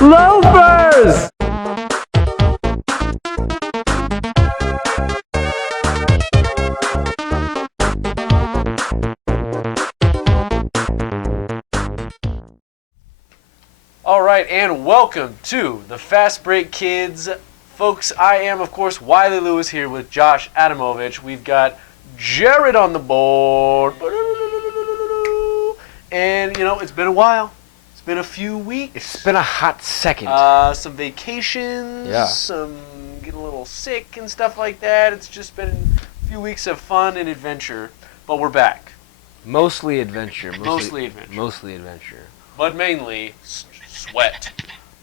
Loafers! All right, and welcome to the Fastbreak Kids. Folks, I am, of course, Wiley Lewis here with Josh Adamovich. We've got Jared on the board. And, you know, it's been a while. It's been a few weeks. It's been a hot second. Some vacations. Yeah. Some getting a little sick and stuff like that. It's just been a few weeks of fun and adventure. But we're back. Mostly adventure. Mostly adventure. Mostly adventure. But mainly sweat.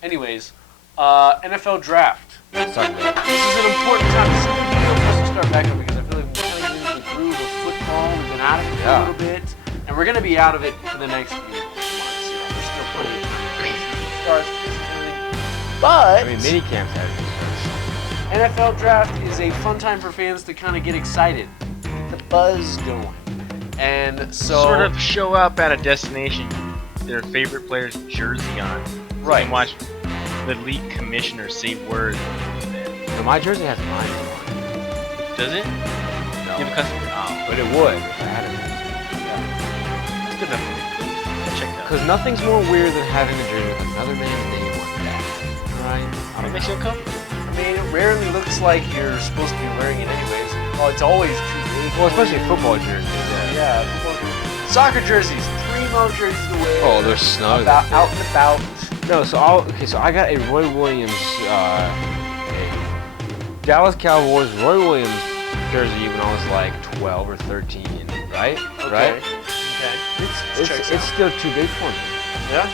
Anyways, NFL draft. Let's talk about it. This is an important time. Let's start back up because I feel like we're kind of getting into the groove of football. We've been out of it for a little bit, and we're going to be out of it for the next few months. You know, there's still plenty of time. Starts physically, but I mean, mini camps have NFL draft is a fun time for fans to kind of get excited, the buzz going, and so sort of show up at a destination, their favorite player's jersey on. Right. And watch the league commissioner say words. So my jersey has mine on. Does it? No. You have a custom? Oh, But it would. If I had it. it's good enough for me. I'll check that. Because nothing's more weird than having a jersey with another man's name on the back. Right? It makes you uncomfortable. I mean, it rarely looks like you're supposed to be wearing it anyways. Well, it's always too big. Well, especially football jerseys. Yeah, football jerseys. Soccer jerseys, primo jerseys to wear. Oh, they're snug. Out and about. No, so I got a Roy Williams, a Dallas Cowboys Roy Williams jersey when I was like 12 or 13, right? Okay. Right? Okay. It's still too big for me. Yeah.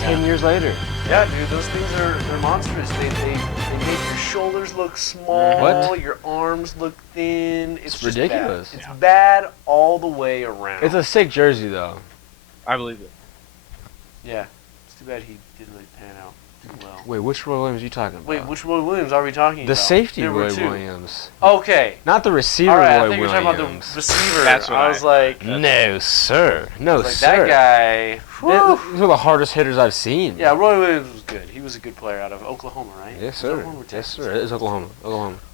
10 years later. Yeah, dude, those things they're monstrous. They make your shoulders look small. What? Your arms look thin. It's just ridiculous. Bad. It's bad all the way around. It's a sick jersey though. I believe it. Yeah. It's too bad he didn't really pan out too well. Wait, which Roy Williams are you talking about? Wait, which Roy Williams are we talking The about? safety There were Roy two. Williams. Okay. Not the receiver All right, I Roy think you're Williams. talking about the receiver. That's what I was like, No, sir. No, like sir. that guy. Whew. These are the hardest hitters I've seen. Yeah, Roy Williams was good. He was a good player out of Oklahoma, right? Yes, Was it sir. Oklahoma or Yes, Texas? sir. It is Oklahoma.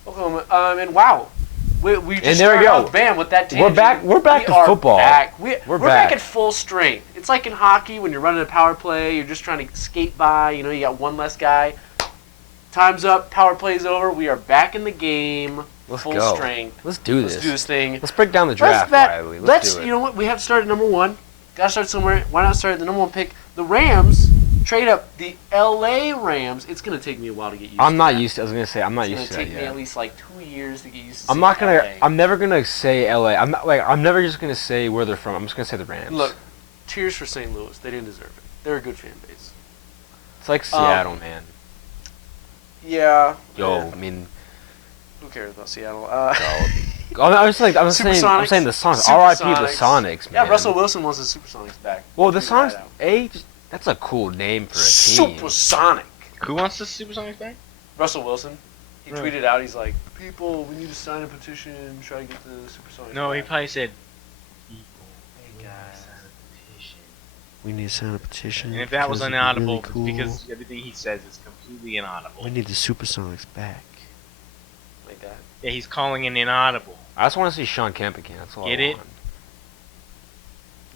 Oklahoma. And wow. We just And there we started go. off, bam, with that tangent. We're back to are football. Back. We're back back. at full strength. It's like in hockey when you're running a power play, you're just trying to skate by, you know, you got one less guy. Time's up, power play's over, we are back in the game, Let's full go. strength. Let's do this. Let's do this thing. Let's break down the draft, Wiley. Let's do it. You know what, we have to start at number one. Gotta start somewhere. Why not start at the number one pick? The Rams trade up the LA Rams. It's gonna take me a while to get used to I'm not that. used to. I was gonna say I'm not It's used to gonna that take me yet. at least like 2 years to get used to I'm not gonna. LA. I'm never gonna say LA. I'm never just gonna say where they're from. I'm just gonna say the Rams. Look, cheers for St. Louis. They didn't deserve it. They're a good fan base. It's like Seattle, man. Yeah. Yo, yeah. I mean, Who cares about Seattle? I'm saying the Sonics. R.I.P. the Supersonics. Sonics, man. Yeah, Russell Wilson wants the Supersonics back. Well, the Figure Sonics. that out. That's a cool name for a team. Supersonic. Who wants the Supersonics back? Russell Wilson. He Really? tweeted out. He's like, "People, we need to sign a petition, try to get the Supersonics." No, he back." probably said, Hey guys, we need to sign a petition. and if that was because inaudible, it's really cool. because everything he says is completely inaudible. We need the Supersonics back. Like that. Yeah, he's calling it inaudible. I just want to see Sean Kemp again. That's all Get I it? want.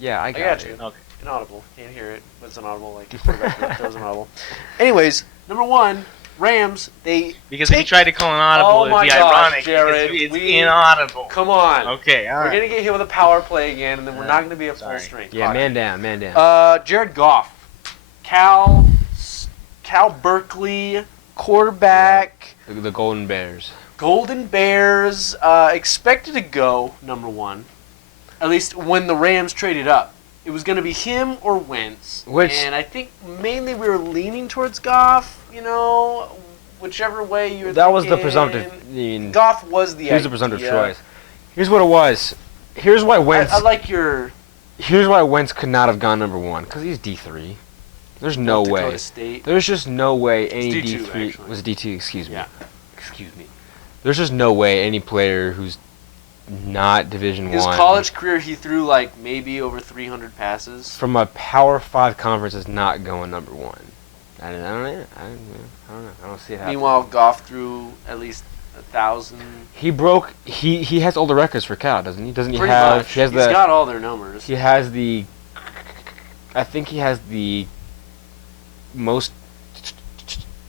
Yeah, I I got got it. you. Okay. Inaudible. Can't hear it, but it's inaudible. Like that was inaudible. Anyways, number one, Rams. They Because if you take- tried to call inaudible, Oh it'd my be gosh, ironic. Jared, because it's we- inaudible. Come on. Okay, We're alright. gonna get hit with a power play again, and then we're not gonna be at full Sorry. strength. Yeah, All man down. Jared Goff, Cal Berkeley quarterback, The Golden Bears. Golden Bears, expected to go number one. At least when the Rams traded up, it was going to be him or Wentz. And I think mainly we were leaning towards Goff. You know, whichever way you were. That was the thinking. presumptive. I mean, Goff was the. he was the presumptive choice. Here's what it was. Here's why Wentz. I like your. Here's why Wentz could not have gone number one. Because he's D3. There's no North way. Dakota State. There's just no way any D2 D3 actually. was D2. Excuse me. Yeah. Excuse me. There's just no way any player who's not Division His One college career, he threw like maybe over 300 passes. from a Power 5 conference is not going number one. I don't know. I don't see it happening. Meanwhile, Goff threw at least 1,000. He has all the records for Cal, doesn't he? Doesn't he Pretty have? much. He's got all their numbers. He has the. I think he has the most.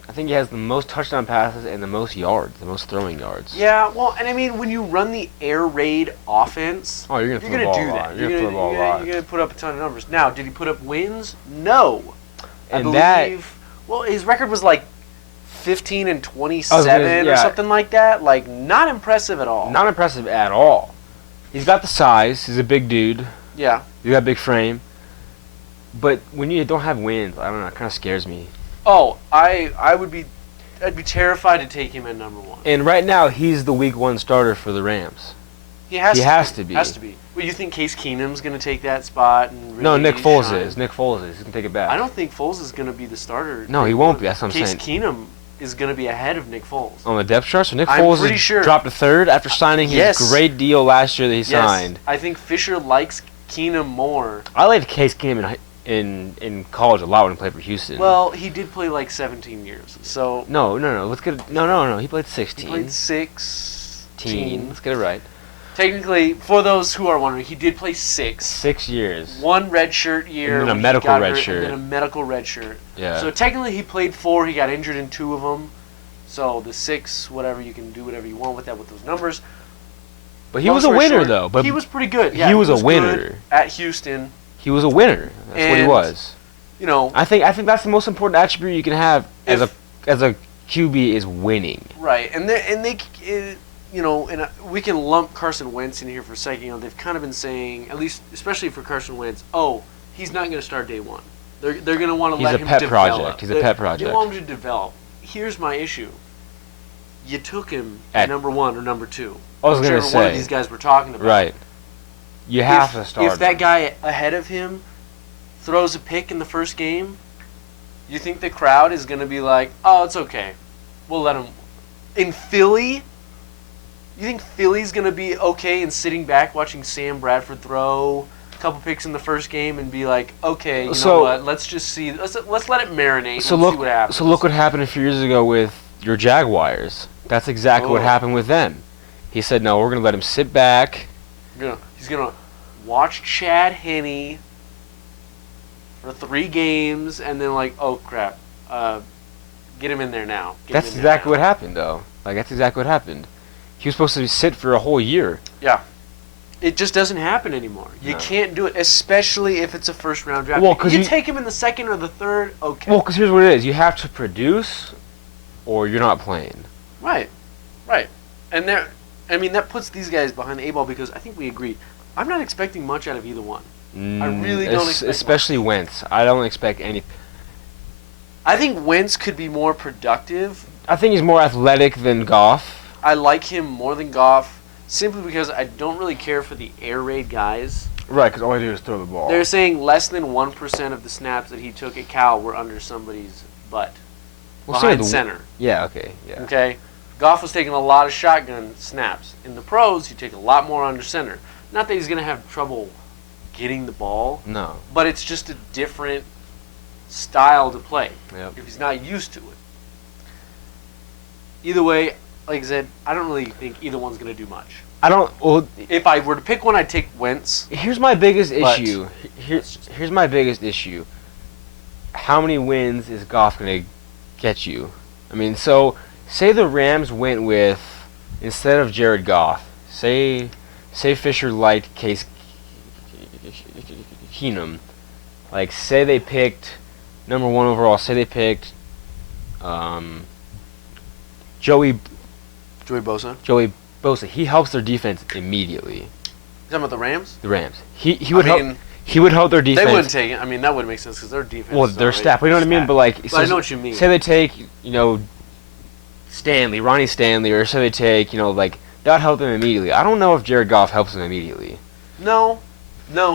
I think he has the most touchdown passes and the most yards, the most throwing yards. Yeah, well, and I mean, when you run the air raid offense, you're gonna do that. You're gonna throw the ball a lot. You're gonna put up a ton of numbers. Now, did he put up wins? No. I And believe. Well, his record was like 15 and 27 or something like that. Like, not impressive at all. Not impressive at all. He's got the size. He's a big dude. Yeah. He's got a big frame. But when you don't have wins, I don't know. It kind of scares me. Oh, I'd be terrified to take him at number 1. And right now, he's the week 1 starter for the Rams. He has to be. be. Has to be. Well, you think Case Keenum's going to take that spot? And really No, Nick Foles shine? is. Nick Foles is. He's going to take it back. I don't think Foles is going to be the starter. No, he won't be. That's what I'm saying. Case Keenum is going to be ahead of Nick Foles. On the depth chart? So Nick I'm Foles pretty sure. dropped to 3rd after signing his great deal last year that he signed. I think Fisher likes Keenum more. I liked Case Keenum in college a lot when he played for Houston. Well, he did play like 17 years. So No. Let's get it. No. He played 16. He played 16. Let's get it right. Technically, for those who are wondering, he did play 6. 6 years. 1 redshirt year. And then a when he medical got red hurt, shirt. And then a medical red shirt. Yeah. So technically, he played 4. He got injured in 2 of them. So the 6, whatever, you can do whatever you want with that with those numbers. But he was a winner, though. But he was pretty good. Yeah, he was a winner good at Houston. He was a winner. That's what he was. You know, I think that's the most important attribute you can have as a QB is winning. Right, and they you know, and we can lump Carson Wentz in here for a second. You know, they've kind of been saying, at least, especially for Carson Wentz, he's not going to start day 1. They're going to want to let him develop. He's a pet project. They want him to develop. Here's my issue. You took him at number 1 or number 2. I was going to say. One of these guys we're talking about. Right. You have to start. If that guy ahead of him throws a pick in the first game, you think the crowd is going to be like, oh, it's okay. We'll let him. In Philly, you think Philly's going to be okay in sitting back watching Sam Bradford throw a couple picks in the first game and be like, okay, you know what, let's just see. Let's let it marinate and see what happens. So look what happened a few years ago with your Jaguars. That's exactly what happened with them. He said, no, we're going to let him sit back. He's going to watch Chad Henne for 3 games, and then like, oh crap, get him in there now. That's exactly what happened, though. Like, that's exactly what happened. He was supposed to sit for a whole year. Yeah. It just doesn't happen anymore. You can't do it, especially if it's a first-round draft. Well, you take him in the 2nd or the 3rd, okay. Well, because here's what it is. You have to produce, or you're not playing. Right. And that puts these guys behind the 8 ball because I think we agree. I'm not expecting much out of either one. I really don't expect especially much. Wentz. I don't expect any. I think Wentz could be more productive. I think he's more athletic than Goff. I like him more than Goff simply because I don't really care for the air raid guys. Right, because all I do is throw the ball. They're saying less than 1% of the snaps that he took at Cal were under somebody's butt. Behind center. Yeah, okay. Yeah. Okay? Goff was taking a lot of shotgun snaps. In the pros, you take a lot more under center. Not that he's going to have trouble getting the ball. No. But it's just a different style to play. Yep. If he's not used to it. Either way, like I said, I don't really think either one's going to do much. If I were to pick one, I'd take Wentz. Here's my biggest issue. Here's my biggest issue. How many wins is Goff going to get you? I mean, so say the Rams went with, instead of Jared Goff, say Fisher liked Case Keenum. Like, say they picked number 1 overall. Say they picked Joey Bosa. He helps their defense immediately. You talking about the Rams? The Rams. He would help their defense. They wouldn't take it. I mean, that wouldn't make sense because their defense. Well, their staff. You know what I mean? But like, but I know what you mean. Say they take, Ronnie Stanley, or say they take, like that would help them immediately. I don't know if Jared Goff helps them immediately. No,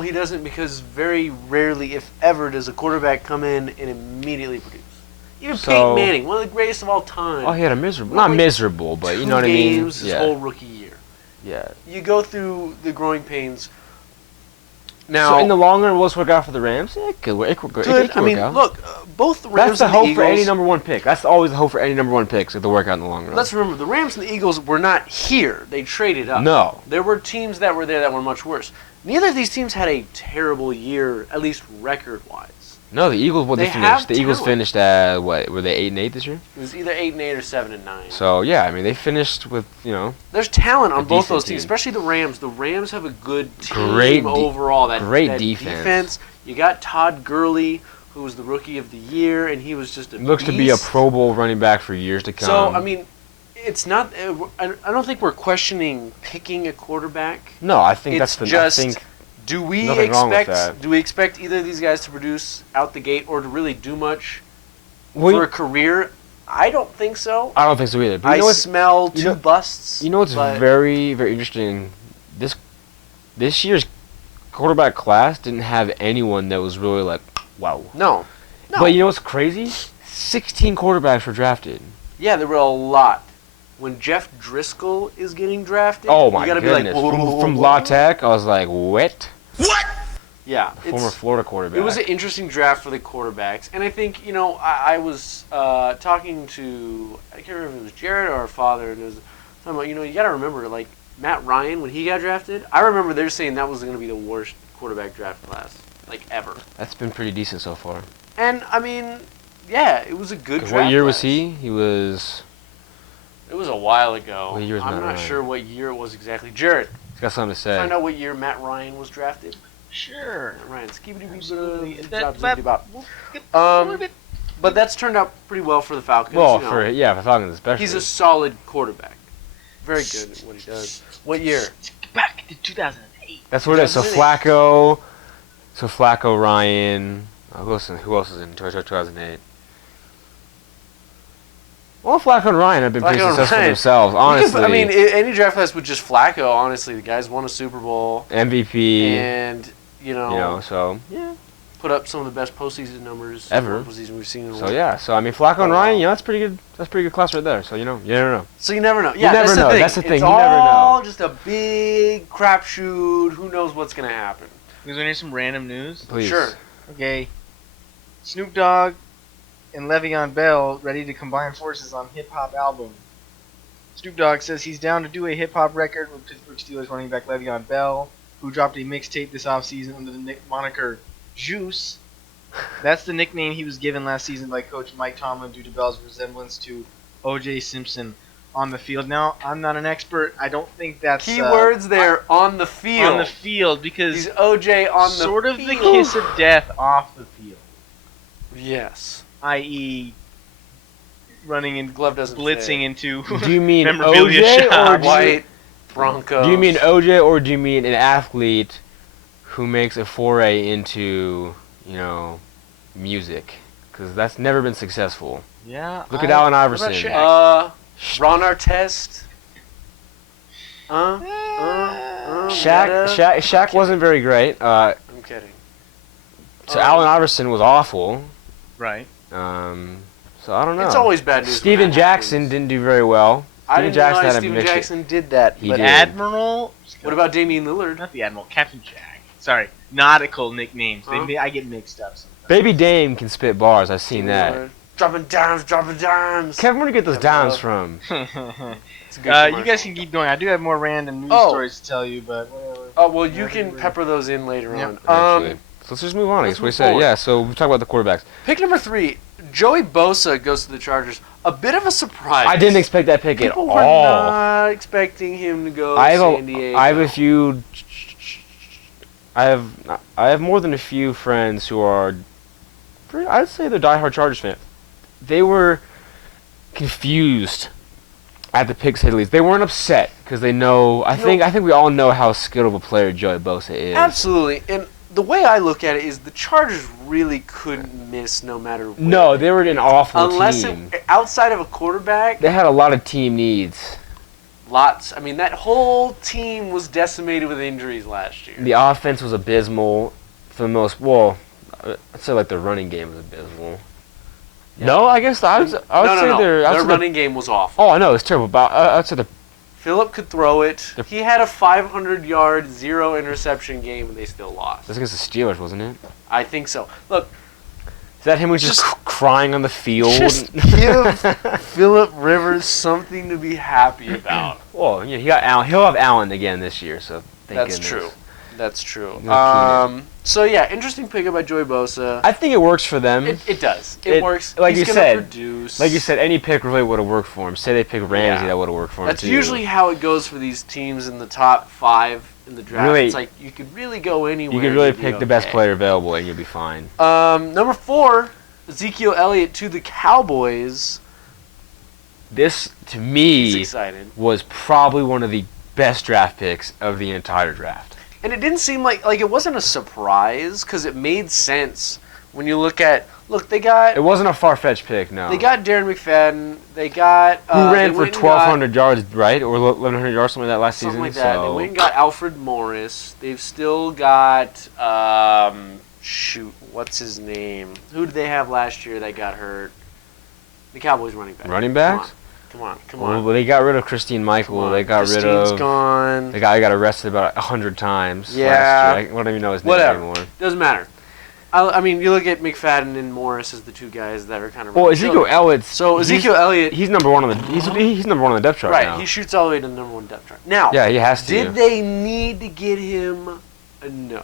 he doesn't, because very rarely, if ever, does a quarterback come in and immediately produce. Even Peyton Manning, one of the greatest of all time. Oh, he had a miserable, but you know what I mean? 2 games his whole rookie year. Yeah. You go through the growing pains Now, so in the long run, will this work out for the Rams? Yeah, it could work. It could work out. Look, both the Rams That's the and the hope Eagles. for any number one pick. That's always the hope for any number one picks if they work out in the long run. Let's remember, the Rams and the Eagles were not here. They traded up. No. There were teams that were there that were much worse. Neither of these teams had a terrible year, at least record-wise. No, the Eagles. What they have finished? The Eagles talent. finished at what? Were they 8-8 this year? It was either 8-8 or 7-9. So yeah, I mean they finished with There's talent on both decent those team. teams, especially the Rams. The Rams have a good team Great overall. great defense. You got Todd Gurley, who was the Rookie of the Year, and he was just a looks to be a Pro Bowl running back for years to come. So I mean, it's not. I don't think we're questioning picking a quarterback. No, I think It's that's the. just. I think Do we nothing wrong with expect? that. Do we expect either of these guys to produce out the gate or to really do much Well, for a career? I don't think so. I don't think so either. But I smell two busts. You know what's but very, very interesting? This year's quarterback class didn't have anyone that was really like, wow. No. But you know what's crazy? 16 quarterbacks were drafted. Yeah, there were a lot. When Jeff Driscoll is getting drafted, Oh my you gotta goodness! be like, From La Tech, I was like, what? Yeah, Former Florida quarterback. It was an interesting draft for the quarterbacks, and I think I was talking to, I can't remember if it was Jared or our father, and it was talking about you got to remember, like Matt Ryan when he got drafted. I remember they're saying that was going to be the worst quarterback draft class like ever. That's been pretty decent so far. And I mean, yeah, it was a good draft. What year class. was he? He was. It was a while ago. What year was I'm Matt not Ryan? sure what year it was exactly. Jared, He's got something to say. find out what year Matt Ryan was drafted. Sure. Matt Ryan, Absolutely. but that's turned out pretty well for the Falcons. Well, you know. for Falcons especially. He's a solid quarterback. Very good at what he does. What year? Back to 2008. That's what it is. So 2008. Flacco, Ryan. Who else is in 2008? Well, Flacco and Ryan have been pretty Flacco and successful Ryan. themselves, honestly. I mean, any draft class with just Flacco, honestly, the guy's won a Super Bowl. MVP. And, So, yeah. put up some of the best postseason numbers Ever. postseason we've seen in a So, while. yeah. So, I mean, Flacco and Ryan, that's pretty good. That's pretty good class right there. So, you never know. So you never know. You Yeah, never know. That's the thing. That's the thing. It's You never all know. just a big crapshoot. Who knows what's going to happen? You guys want to hear some random news? Please. Sure. Okay. Snoop Dogg and Le'Veon Bell ready to combine forces on hip-hop album. Snoop Dogg says he's down to do a hip-hop record with Pittsburgh Steelers running back Le'Veon Bell, who dropped a mixtape this offseason under the moniker Juice. That's the nickname he was given last season by Coach Mike Tomlin due to Bell's resemblance to O.J. Simpson on the field. Now, I'm not an expert. I don't think that's... Keywords there, on the field. On the field, because... He's OJ on the sort of field. the kiss of death off the field. Yes. I.e., running and Glove doesn't blitzing fit. into Do you mean memorabilia OJ or shops. White Broncos. Do you mean OJ or do you mean an athlete who makes a foray into, music? Because that's never been successful. Yeah. Look at Allen what Iverson. about Shaq? Ron Artest. Shaq wasn't very great. I'm kidding. So Allen Iverson was awful. Right. So I don't know. It's always bad news. Steven when that Jackson happens. didn't do very well. I Steven didn't Jackson realize had a Steven mixture. Jackson did that. He but did. Admiral? What about Damian Lillard? Not the Admiral. Captain Jack. Sorry. Nautical nicknames. Huh? I get mixed up sometimes. Baby Dame can spit bars. I've seen that. Lillard. Dropping dimes. Kevin, where do you get those dimes from? It's a good you guys commercial. can keep going. I do have more random news Oh. stories to tell you, but whatever. Oh, well, you can pepper those in later Yep. on. Actually. So let's just move on. I let's guess we move said. forward. Yeah, so we talk about the quarterbacks. Pick number 3, Joey Bosa goes to the Chargers. A bit of a surprise. I didn't expect that pick at People were all. not expecting him to go I to have San Diego. I have a few. I have more than a few friends who are. I'd say they're diehard Chargers fans. They were confused at the picks, at least. They weren't upset because they know. I think we all know how skilled of a player Joey Bosa is. Absolutely. And the way I look at it is the Chargers really couldn't miss no matter what. No, they were an awful Unless team. outside of a quarterback, They had a lot of team needs. lots. I mean, that whole team was decimated with injuries last year. The offense was abysmal for the most. Well, I'd say like the running game was abysmal. Yeah. No, I guess I would say no. their Their running game was awful. Oh, I know it's terrible. But I'd say the Phillip could throw it. He had a 500-yard, 0 interception game, and they still lost. That's against the Steelers, wasn't it? I think so. Look. Is that him who's just crying on the field? Just give Phillip Rivers something to be happy about. Well, yeah, he got Allen. He'll have Allen again this year, so thank goodness. True. That's true. No So yeah, interesting pickup by Joey Bosa. I think it works for them. It does. It works. Like He's you gonna said. Produce. Like you said, any pick really would have worked for him. Say they pick Ramsey, that would have worked for him. That's too. usually how it goes for these teams in the top 5 in the draft. Really, it's like you could really go anywhere. You could really pick the best player available, and you'll be fine. Number 4, Ezekiel Elliott to the Cowboys. This, to me, He's excited. Was probably one of the best draft picks of the entire draft. And it didn't seem like it wasn't a surprise because it made sense when you look, they got... It wasn't a far-fetched pick, no. They got Darren McFadden. They got... Who ran for 1,200 yards, right? Or 1,100 yards, something like that last season? Something like that. They went and got Alfred Morris. They've still got... what's his name? Who did they have last year that got hurt? The Cowboys running back. Running backs? Come on. Well, they got rid of Christine Michael. They got rid of... gone. The guy got arrested about 100 times last year. I don't even know his name anymore. Doesn't matter. I mean, you look at McFadden and Morris as the two guys that are kind of... Well, Ezekiel Elliott... So Ezekiel Elliott... He's number one on the... He's number one on the depth chart now. Right, he shoots all the way to the number 1 depth chart. Now, yeah, he has to. Did they need to get him? No.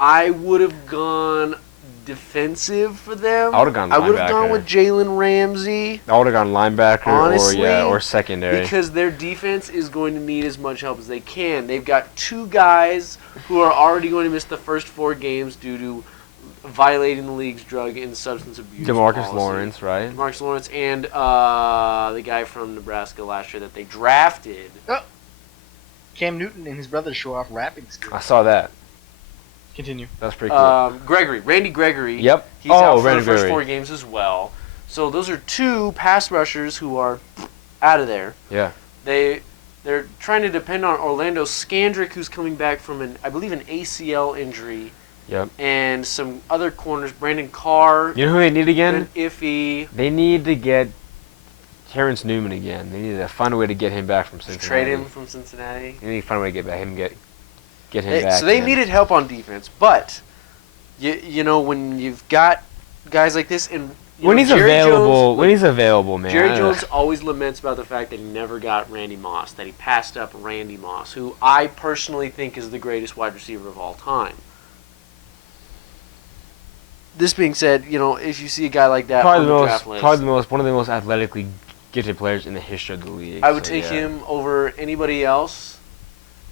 I would have gone defensive for them. I would have gone linebacker. I would have gone with Jalen Ramsey. I would have gone linebacker honestly, or secondary. Because their defense is going to need as much help as they can. They've got 2 guys who are already going to miss the first 4 games due to violating the league's drug and substance abuse DeMarcus Lawrence, right? DeMarcus Lawrence and the guy from Nebraska last year that they drafted. Oh. Cam Newton and his brother show off rapping skills. I saw that. Continue. That's pretty cool. Randy Gregory. Yep. He's out for Randy the first Gregory. 4 games as well. So those are 2 pass rushers who are out of there. Yeah. They're trying to depend on Orlando Scandrick, who's coming back from I believe an ACL injury. Yep. And some other corners, Brandon Carr. You know who they need again? Iffy. They need to get Terrence Newman again. They need to find a way to get him back from Cincinnati. Trade him from Cincinnati. They need to find a way to get him back. So they needed help on defense, but you know when you've got guys like this and when he's available, man. Jerry Jones always laments about the fact that he never got Randy Moss, that he passed up Randy Moss, who I personally think is the greatest wide receiver of all time. This being said, if you see a guy like that on the draft list, one of the most athletically gifted players in the history of the league. I would take him over anybody else,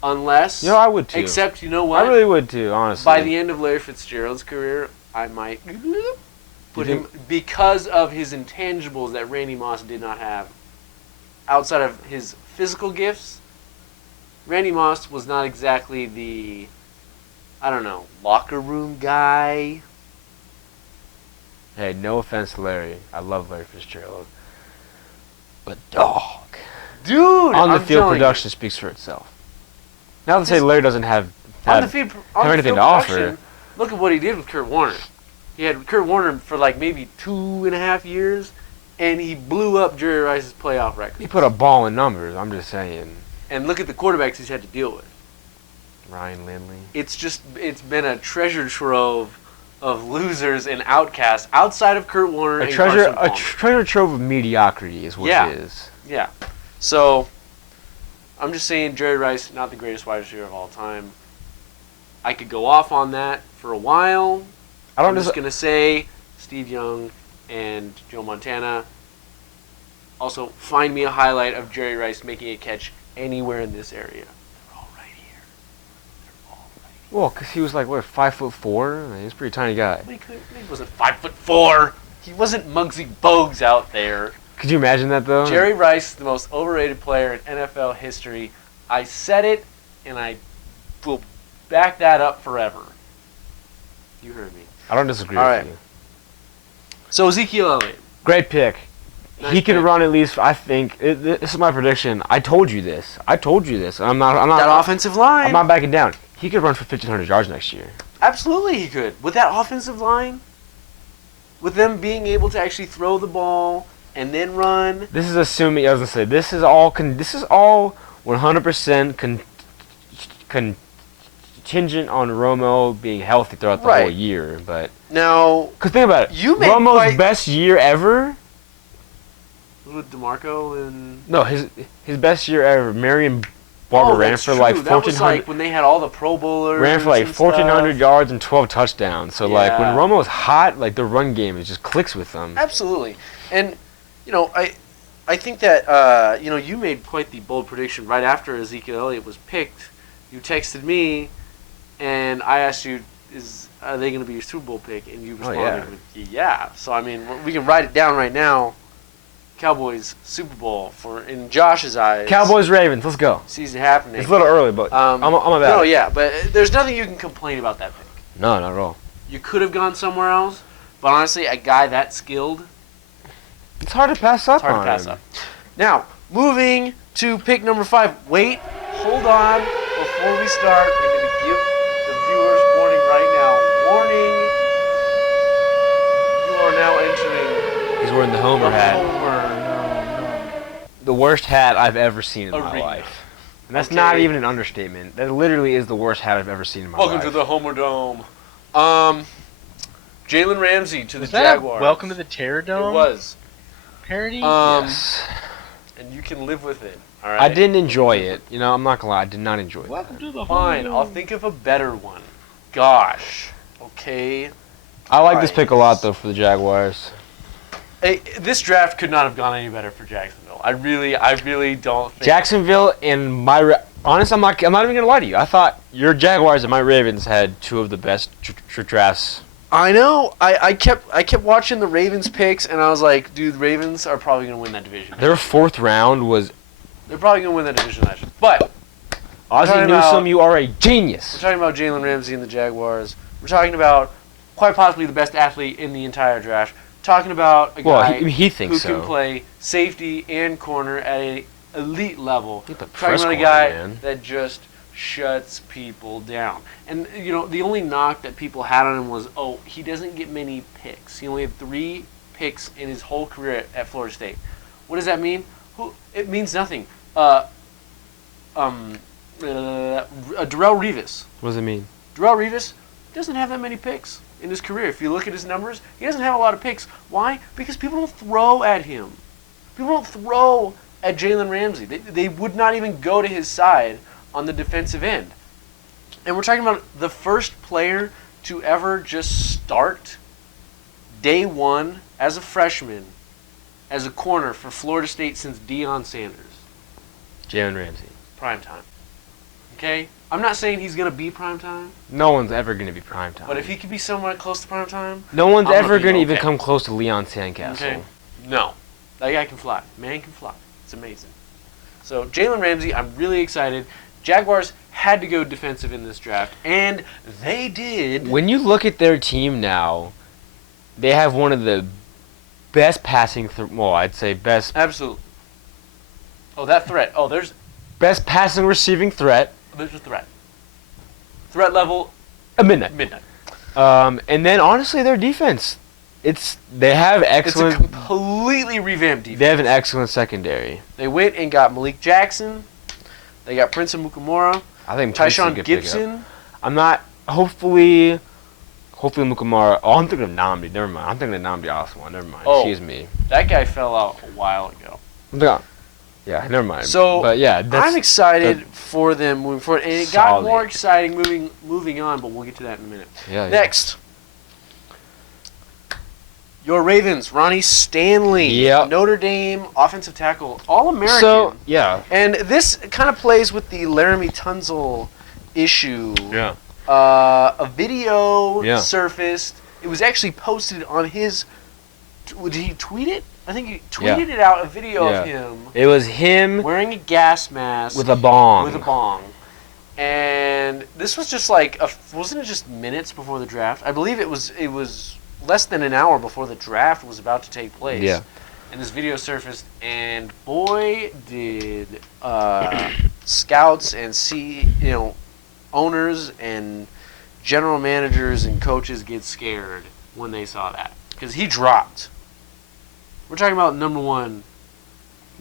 unless. I would too. Except, you know what? I really would too, honestly. By the end of Larry Fitzgerald's career, I might put him because of his intangibles that Randy Moss did not have. Outside of his physical gifts, Randy Moss was not exactly the, locker room guy. Hey, no offense to Larry. I love Larry Fitzgerald. But dog. Dude, on the field production speaks for itself. Not to say Larry doesn't have anything to offer. Look at what he did with Kurt Warner. He had Kurt Warner for maybe 2.5 years, and he blew up Jerry Rice's playoff record. He put a ball in numbers, I'm just saying. And look at the quarterbacks he's had to deal with. Ryan Lindley. It's been a treasure trove of losers and outcasts outside of Kurt Warner and Carson Palmer. A treasure trove of mediocrity is what it is. Yeah. So, I'm just saying Jerry Rice, not the greatest wide receiver of all time. I could go off on that for a while. I'm just going to say Steve Young and Joe Montana. Also, find me a highlight of Jerry Rice making a catch anywhere in this area. They're all right here. Well, because he was 5'4"? He was a pretty tiny guy. He wasn't 5'4". He wasn't Muggsy Bogues out there. Could you imagine that, though? Jerry Rice, the most overrated player in NFL history. I said it, and I will back that up forever. You heard me. I don't disagree with you. So Ezekiel Elliott. Great pick. Nice he can pick. run at least, I think, this is my prediction. I told you this. I'm not. That offensive line. I'm not backing down. He could run for 1,500 yards next year. Absolutely he could. With that offensive line, with them being able to actually throw the ball and then run. This is assuming, I was going to say, this is all 100% contingent on Romo being healthy throughout the whole year. But now, because think about it, Romo's best year ever. With DeMarco and his best year ever. Marion Barber ran for like 1,400. That was like when they had all the Pro Bowlers. Ran for like 1,400 yards and 12 touchdowns. So like when Romo's hot, like the run game just clicks with them. Absolutely, and I think that you made quite the bold prediction right after Ezekiel Elliott was picked. You texted me, and I asked you, are they going to be your Super Bowl pick? And you responded with, yeah. So, I mean, we can write it down right now. Cowboys Super Bowl in Josh's eyes. Cowboys Ravens, let's go. Season happening. It's a little early, but I'm about it. No, yeah, but there's nothing you can complain about that pick. No, not at all. You could have gone somewhere else, but honestly, a guy that skilled, it's hard to pass up on. Now, moving to pick number 5. Wait, hold on. Before we start, we need to give the viewers warning right now. Warning, you are now entering. He's wearing the Homer hat. No. The worst hat I've ever seen in my life. And that's not even an understatement. That literally is the worst hat I've ever seen in my life. Welcome to the Homer Dome. Jalen Ramsey to the Jaguars. Welcome to the Terror Dome? It was. Parody? Yes. And you can live with it. All right. I didn't enjoy it. I'm not gonna lie. I did not enjoy it. Welcome to the Fine. I'll think of a better one. Gosh. Okay. I like this pick a lot though for the Jaguars. Hey, this draft could not have gone any better for Jacksonville. I really don't think. Jacksonville and honestly, I'm not even gonna lie to you. I thought your Jaguars and my Ravens had two of the best drafts. I know. I kept watching the Ravens picks, and I was like, dude, the Ravens are probably going to win that division. Their 4th round was... They're probably going to win that division last year. But... Ozzie Newsome, you are a genius. We're talking about Jalen Ramsey and the Jaguars. We're talking about quite possibly the best athlete in the entire draft. Talking about a guy he thinks who can play safety and corner at an elite level. Talking about a guy that just shuts people down. And, the only knock that people had on him was, he doesn't get many picks. He only had 3 picks in his whole career at Florida State. What does that mean? It means nothing. Darrelle Revis. What does it mean? Darrelle Revis doesn't have that many picks in his career. If you look at his numbers, he doesn't have a lot of picks. Why? Because people don't throw at him. People don't throw at Jalen Ramsey. They would not even go to his side on the defensive end. And we're talking about the first player to ever just start day 1 as a freshman as a corner for Florida State since Deion Sanders. Jalen Ramsey. Prime time. Okay? I'm not saying he's going to be prime time. No one's ever going to be prime time. But if he could be somewhat close to prime time, no one's ever going to even come close to Leon Sandcastle. Okay? No. That guy can fly. Man can fly. It's amazing. So, Jalen Ramsey, I'm really excited. Jaguars had to go defensive in this draft, and they did. When you look at their team now, they have one of the best passing... I'd say best... Absolutely. Oh, that threat. Oh, there's... Best passing receiving threat. There's a threat. Threat level... Midnight. And then, honestly, their defense. They have excellent... It's a completely revamped defense. They have an excellent secondary. They went and got Malik Jackson. They got Prince Amukamara. I think Tyshawn Gibson. I'm not... Hopefully Amukamara... Oh, I'm thinking of Nnamdi. Never mind. I'm thinking of Nnamdi Aswan. Never mind. Excuse me. That guy fell out a while ago. Yeah, never mind. So, but yeah, I'm excited for them moving forward. And it got more exciting moving on, but we'll get to that in a minute. Next. Your Ravens, Ronnie Stanley, Notre Dame offensive tackle, All-American. So, yeah. And this kind of plays with the Laremy Tunsil issue. Yeah. A video surfaced. It was actually posted on his... Did he tweet it? I think he tweeted it out, a video of him. It was him... wearing a gas mask. With a bong. And this was just like... wasn't it just minutes before the draft? I believe it was less than an hour before the draft was about to take place. Yeah. And this video surfaced, and boy, did scouts and owners and general managers and coaches get scared when they saw that. Because he dropped. We're talking about number 1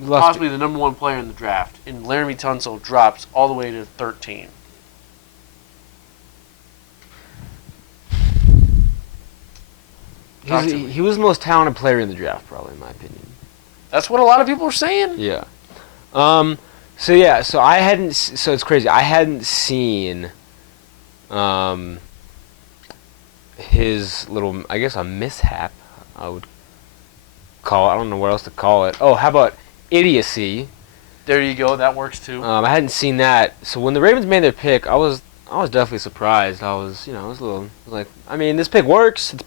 possibly the number 1 player in the draft, and Laremy Tunsil drops all the way to 13. He was the most talented player in the draft, probably, in my opinion. That's what a lot of people are saying. Yeah. So I hadn't. So it's crazy. I hadn't seen his little, I guess, a mishap, I would call it. I don't know what else to call it. Oh, how about idiocy? There you go. That works too. I hadn't seen that. So when the Ravens made their pick, I was definitely surprised. I was a little like, I mean, this pick works. It's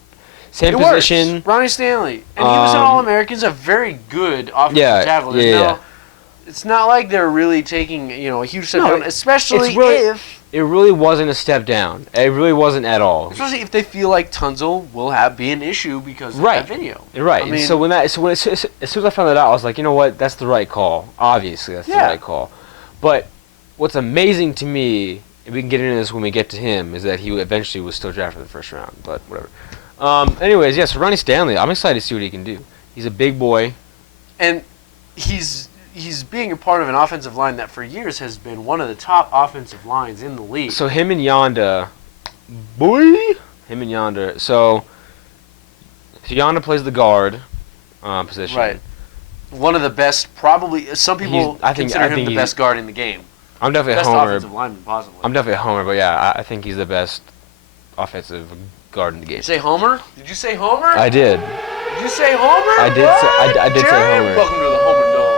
same position. Works. Ronnie Stanley, and he was an All-American. He's a very good offensive tackle. It's not like they're really taking a huge step down, especially if it really wasn't a step down. It really wasn't at all. Especially if they feel like Tunsil will be an issue because of that video. Right. I mean, as soon as I found that out, I was like, you know what? That's the right call. Obviously, that's the right call. But what's amazing to me, and we can get into this when we get to him, is that he eventually was still drafted in the first round. But whatever. Anyways, so Ronnie Stanley, I'm excited to see what he can do. He's a big boy, and he's being a part of an offensive line that for years has been one of the top offensive lines in the league. So him and Yonda. So Yonda plays the guard position. Right. One of the best, probably. Some people consider him the best guard in the game. I'm definitely best a homer. Offensive lineman, possibly. I'm definitely a homer, but yeah, I think he's the best offensive guard in the game. Did you say homer? Did you say homer? I did. Did you say homer? I did. I did say homer. Welcome to the Homer Dome.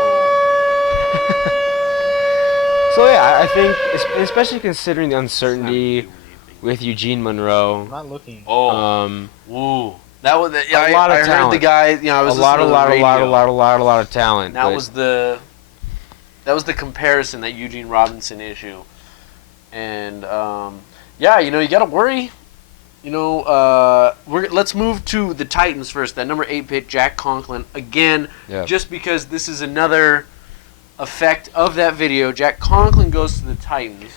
So yeah, I think, especially considering the uncertainty with Eugene Monroe. I'm not looking. Ooh. That was a lot of talent. Heard the guy. I was a lot of talent. That was the comparison, that Eugene Robinson issue, and you got to worry. Let's move to the Titans first. That number 8 pick, Jack Conkling, again, just because this is another effect of that video. Jack Conkling goes to the Titans.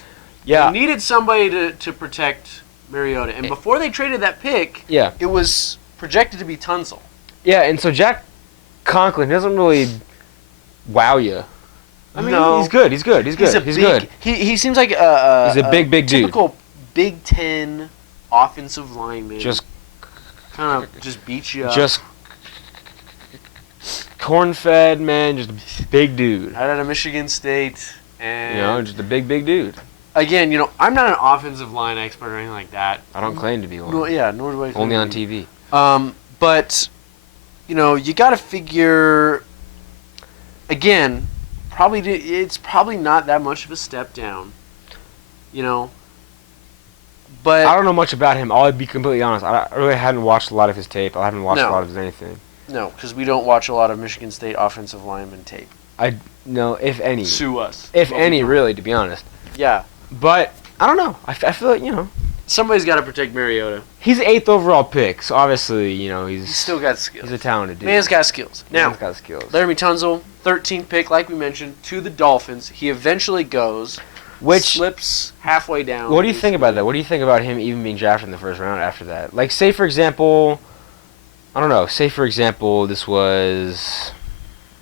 Yeah, they needed somebody to protect Mariota, and before they traded that pick, it was projected to be Tunsil. Yeah, and so Jack Conkling doesn't really wow you. I mean, he's good. He's good. He's good. He seems like he's a big dude. Typical Big Ten offensive lineman. Just kind of just beats you up. Just corn-fed, man. Just a big dude. Right out of Michigan State, and just a big dude. Again, I'm not an offensive line expert or anything like that. I don't claim to be one. No, nor do I. Only on TV. But you got to figure. Again, it's probably not that much of a step down. But I don't know much about him. I'll be completely honest. I really hadn't watched a lot of his tape. I haven't watched a lot of his anything. No, because we don't watch a lot of Michigan State offensive lineman tape. No, if any. Sue us. If any, really, to be honest. Yeah. But I don't know. I feel like somebody's got to protect Mariota. He's the 8th overall pick, so obviously he's still got skills. He's a talented dude. Man's got skills. Man's got skills. Laremy Tunsil, 13th pick, like we mentioned, to the Dolphins. He eventually goes. Which slips halfway down. What do you think about that? What do you think about him even being drafted in the first round after that? Like, say for example, I don't know. Say for example, this was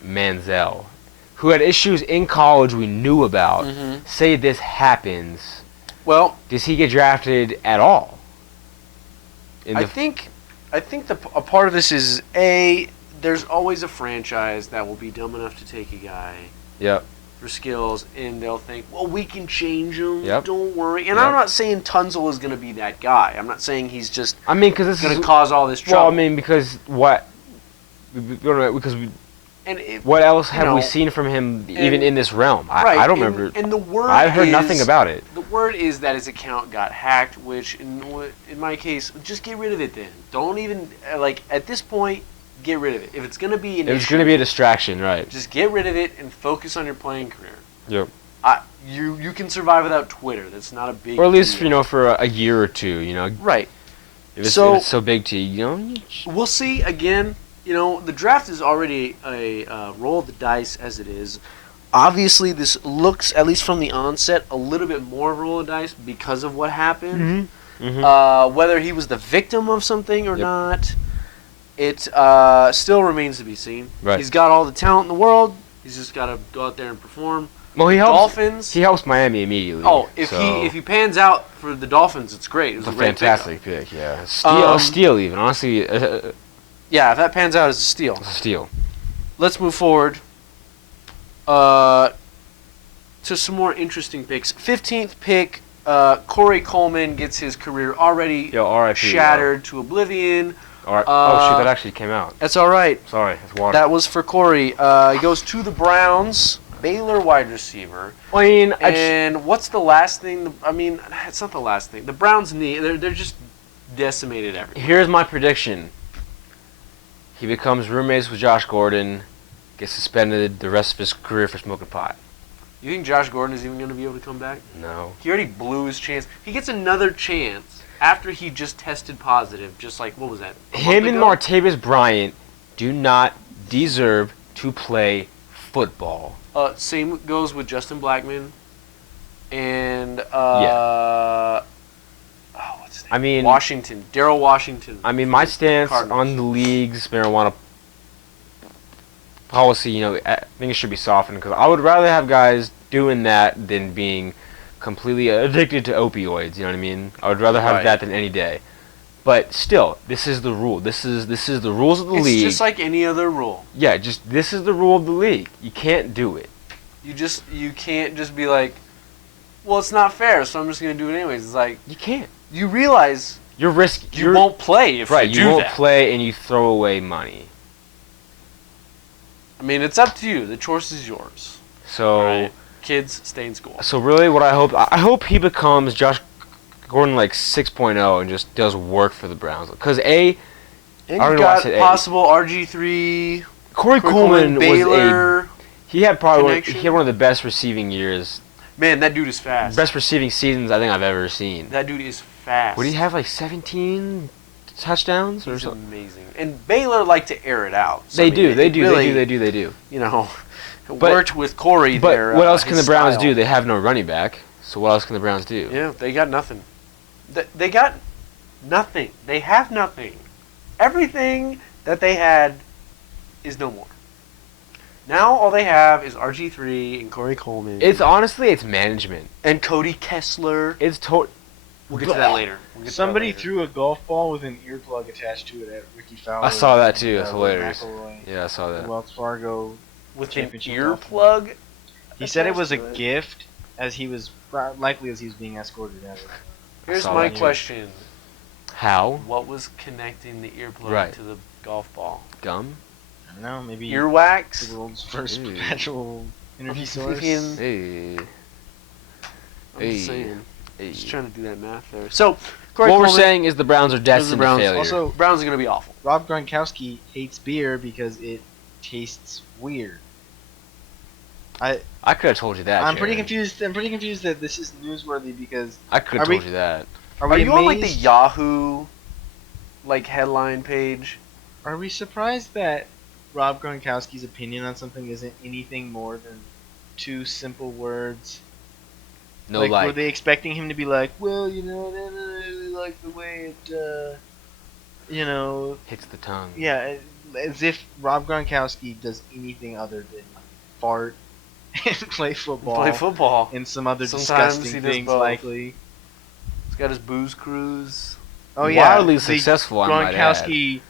Manziel, who had issues in college we knew about. Mm-hmm. Say this happens. Well, does he get drafted at all? I think a part of this is there's always a franchise that will be dumb enough to take a guy. Yep. For skills, and they'll think, well, we can change him. Yep. Don't worry. And I'm not saying Tunsil is going to be that guy. I'm not saying he's just. Because this is going to cause all this trouble. Well, because what? What else have we seen from him even in this realm? I don't remember. And the word I heard nothing about it. The word is that his account got hacked, which in my case, just get rid of it then. Don't even at this point. Get rid of it. If it's going to be it's going to be a distraction, right? Just get rid of it and focus on your playing career. Yep. You can survive without Twitter. That's not a big deal. Or at least, for a year or two, Right. If it's so big to you, We'll see. Again, the draft is already a roll of the dice as it is. Obviously, this looks, at least from the onset, a little bit more of a roll of dice because of what happened. Mm-hmm. Mm-hmm. Whether he was the victim of something or not. It still remains to be seen. Right. He's got all the talent in the world. He's just got to go out there and perform. Well, he helps. Dolphins. He helps Miami immediately. Oh, if he pans out for the Dolphins, it's great. It was it's a a great fantastic pick. Yeah, steal even. Honestly, yeah, if that pans out, it's a steal. It's a steal. Let's move forward. To some more interesting picks. 15th pick. Corey Coleman gets his career already shattered to oblivion. Oh, shoot, that actually came out. That's all right. Sorry, it's water. That was for Corey. He goes to the Browns, Baylor wide receiver. I mean, and what's the last thing? I mean, it's not the last thing. The Browns they're just decimated everything. Here's my prediction. He becomes roommates with Josh Gordon, gets suspended the rest of his career for smoking pot. You think Josh Gordon is even going to be able to come back? No. He already blew his chance. He gets another chance after he just tested positive, just like, what was that? Him and Martavis Bryant do not deserve to play football. Same goes with Justin Blackman and what's his name? I mean, Daryl Washington. I mean, my stance on the league's marijuana policy, I think it should be softened because I would rather have guys doing that than being completely addicted to opioids. You know what I mean? I would rather have that than any day. But still, this is the rule. This is the rules of the league. It's just like any other rule. Yeah, this is the rule of the league. You can't do it. You can't just be like, well, it's not fair, so I'm just gonna do it anyways. It's like you can't. You realize you're risky. You won't play if you do that. You won't play, and you throw away money. I mean, it's up to you. The choice is yours. So, kids, stay in school. So really, what I hope he becomes Josh Gordon 6.0 and just does work for the Browns. Because and you got possible RG3. Corey Coleman Baylor. He had probably one of the best receiving years. Man, that dude is fast. Best receiving seasons I think I've ever seen. That dude is fast. Would he have 17 touchdowns or something? Amazing. And Baylor like to air it out. So They do. Worked with Corey there. But what else can the Browns do? They have no running back. So what else can the Browns do? Yeah, they got nothing. They got nothing. They have nothing. Everything that they had is no more. Now all they have is RG3 and Corey Coleman. It's management. And Cody Kessler. We'll get to that later. Somebody threw a golf ball with an earplug attached to it at Ricky Fowler. I saw that too. It's hilarious. Yeah, I saw that. Wells Fargo with an earplug. He said it was a gift, as he was being escorted out of it. Here's my question. How? What was connecting the earplug to the golf ball? Gum? I don't know. Maybe earwax. The world's first perpetual energy source. Hey. I'm just saying. Just trying to do that math there. So, what we're saying is the Browns are destined to failure. Also, Browns are going to be awful. Rob Gronkowski hates beer because it tastes weird. I could have told you that. I'm pretty confused. I'm pretty confused that this is newsworthy because I could have told you that. Are you on the Yahoo headline page? Are we surprised that Rob Gronkowski's opinion on something isn't anything more than two simple words? No, were they expecting him to be like, well, I really like the way it, hits the tongue. Yeah, as if Rob Gronkowski does anything other than fart and play football. And some other disgusting things, likely. He's got his booze cruise. Oh, yeah. Wildly successful, Gronkowski,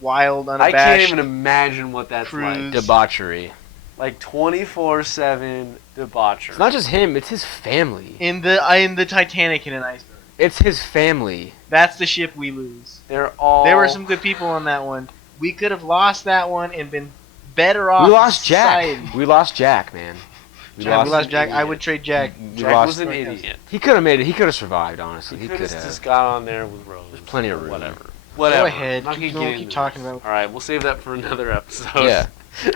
wild, unabashed. I can't even imagine what that's cruise. Like. Debauchery. 24/7 debauchery. It's not just him; it's his family. In the Titanic in an iceberg. It's his family. That's the ship we lose. There were some good people on that one. We could have lost that one and been better off. We lost Jack. We lost Jack, man. We lost Jack. I would trade Jack. Jack was an idiot. He could have made it. He could have survived. Honestly, he could have just got on there with Rose. There's plenty of room. Whatever. Go ahead. Keep talking about. All right, we'll save that for another episode. Yeah.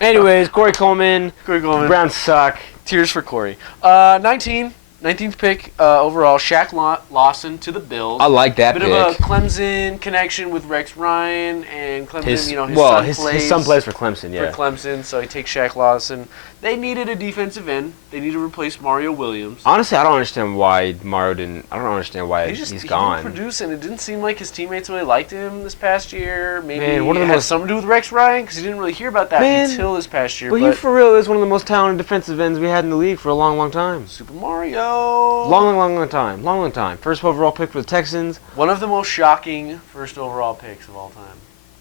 Anyways, Corey Coleman. The Browns suck. Tears for Corey. 19. 19th pick overall, Shaq Lawson to the Bills. I like that Bit pick. of a Clemson connection with Rex Ryan, and Clemson, his son plays for Clemson, yeah. For Clemson, so he takes Shaq Lawson. They needed a defensive end. They need to replace Mario Williams. Honestly, I don't understand why Mario didn't. I don't understand why he's gone. He didn't produce, and it didn't seem like his teammates really liked him this past year. Maybe Man, it had something to do with Rex Ryan, because you didn't really hear about that until this past year. But you for real is one of the most talented defensive ends we had in the league for a long, long time. Super Mario. Long time. First overall pick for the Texans. One of the most shocking first overall picks of all time.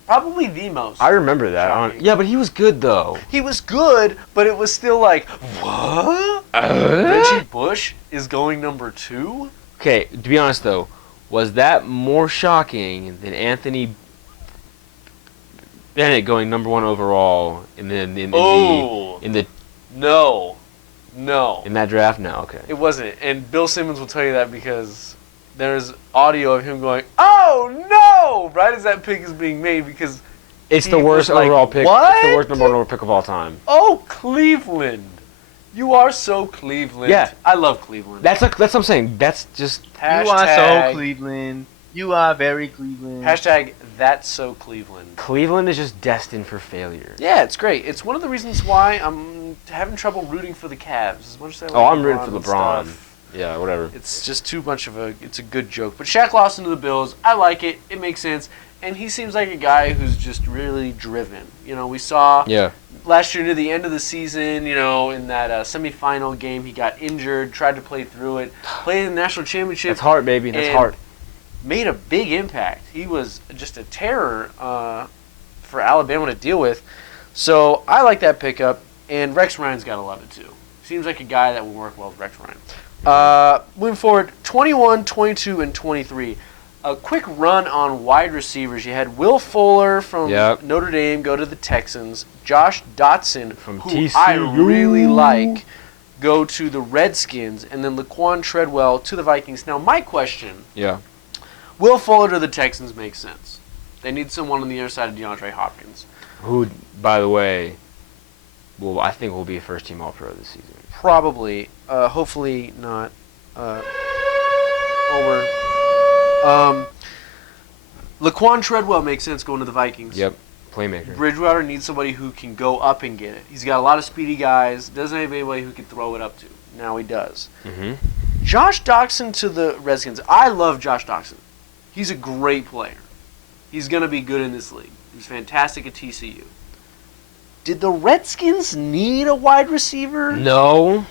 Probably the most. I remember that. Yeah, but he was good, though. He was good, but it was still like, what? Reggie Bush is going number 2? Okay, to be honest, though, was that more shocking than Anthony Bennett going number 1 overall in that draft? No, okay. It wasn't. And Bill Simmons will tell you that because there's audio of him going, "Oh no!" right as that pick is being made, because it's the worst overall pick. What? It's the worst number 1 overall pick of all time. Oh, Cleveland. You are so Cleveland. Yeah. I love Cleveland. That's what I'm saying. That's just Hashtag, you are so Cleveland. You are very Cleveland. Hashtag that's so Cleveland. Cleveland is just destined for failure. Yeah, it's great. It's one of the reasons why I'm having trouble rooting for the Cavs as much as I like I'm rooting for LeBron. Stuff. Yeah, whatever. It's just too much of it's a good joke. But Shaq Lawson to the Bills, I like it. It makes sense. And he seems like a guy who's just really driven. We saw last year near the end of the season, in that semifinal game, he got injured, tried to play through it, played in the national championship. That's hard, baby. That's hard. Made a big impact. He was just a terror for Alabama to deal with. So I like that pickup. And Rex Ryan's got to love it, too. Seems like a guy that will work well with Rex Ryan. Moving forward, 21, 22, and 23. A quick run on wide receivers. You had Will Fuller from Notre Dame go to the Texans. Josh Dotson, from who TCU. I really like, go to the Redskins. And then Laquan Treadwell to the Vikings. Now, my question. Yeah. Will Fuller to the Texans makes sense. They need someone on the other side of DeAndre Hopkins. Who, by the way, I think will be a first-team All-Pro this season. Probably. Hopefully not. Homer. Laquan Treadwell makes sense going to the Vikings. Yep. Playmaker. Bridgewater needs somebody who can go up and get it. He's got a lot of speedy guys. Doesn't have anybody who can throw it up to. Now he does. Mm-hmm. Josh Doctson to the Redskins. I love Josh Doctson. He's a great player. He's going to be good in this league. He was fantastic at TCU. Did the Redskins need a wide receiver? No.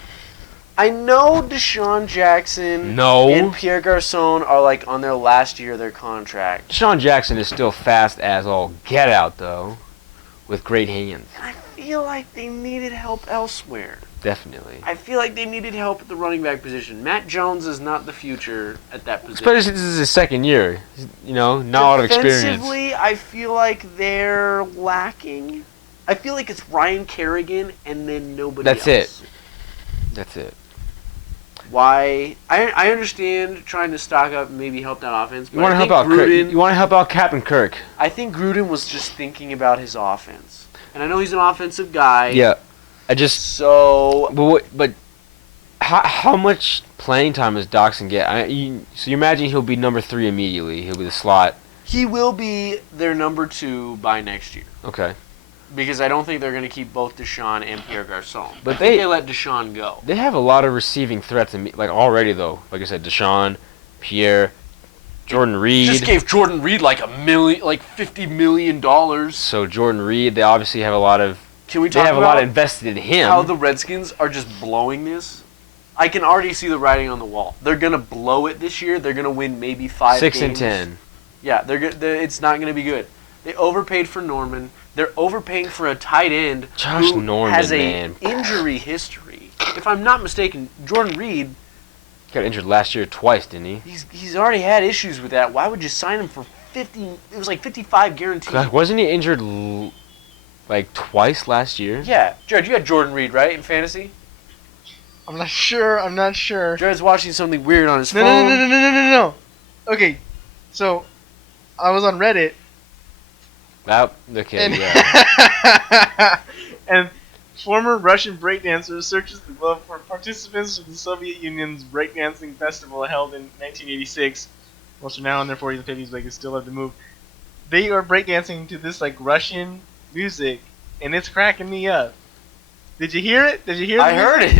I know Deshaun Jackson and Pierre Garçon are on their last year of their contract. Deshaun Jackson is still fast as all get out, though, with great hands. And I feel like they needed help elsewhere. Definitely. I feel like they needed help at the running back position. Matt Jones is not the future at that position. Especially since this is his second year. Not a lot of experience. Defensively, I feel like they're lacking. I feel like it's Ryan Kerrigan and then nobody else. That's it. Why? I understand trying to stock up and maybe help that offense. But You want to help out Gruden. You want to help out Captain Kirk. I think Gruden was just thinking about his offense. And I know he's an offensive guy. Yeah. But how much playing time does Doxson get? So you imagine he'll be number 3 immediately. He'll be the slot. He will be their number 2 by next year. Okay. Because I don't think they're going to keep both Deshaun and Pierre Garçon. But they let Deshaun go. They have a lot of receiving threats already though. Like I said, Deshaun, Pierre, Jordan Reed. Just gave Jordan Reed $50 million. So Jordan Reed, they obviously have a lot of. Can we talk They have about a lot invested in him. How the Redskins are just blowing this? I can already see the writing on the wall. They're going to blow it this year. They're going to win maybe 5 games. 6-10. Yeah, it's not going to be good. They overpaid for Norman. They're overpaying for a tight end who has an injury history. If I'm not mistaken, Jordan Reed got injured last year twice, didn't he? He's already had issues with that. Why would you sign him for 50? It was 55 guaranteed. Wasn't he injured twice last year? Yeah, Jared, you had Jordan Reed right in fantasy. I'm not sure. Jared's watching something weird on his phone. No. Okay, so I was on Reddit. Okay, and yeah. and Former Russian breakdancer searches the globe for participants of the Soviet Union's breakdancing festival held in 1986. Most are now in their 40s and 50s, but they can still have to move. They are breakdancing to this like Russian music, and it's cracking me up. Did you hear it? Did you hear? I heard it.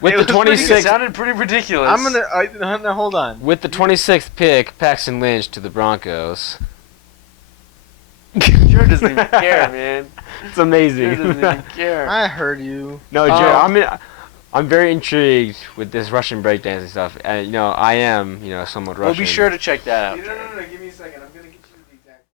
With It the was pretty 26th, It sounded pretty ridiculous. I'm gonna now hold on. with the 26th pick, Paxton Lynch to the Broncos. Jared doesn't even care, man. It's amazing. Jared doesn't even care. I heard you. No, Jared, I'm very intrigued with this Russian breakdancing stuff. I am, somewhat Russian. Well, be sure to check that out. No, give me a second.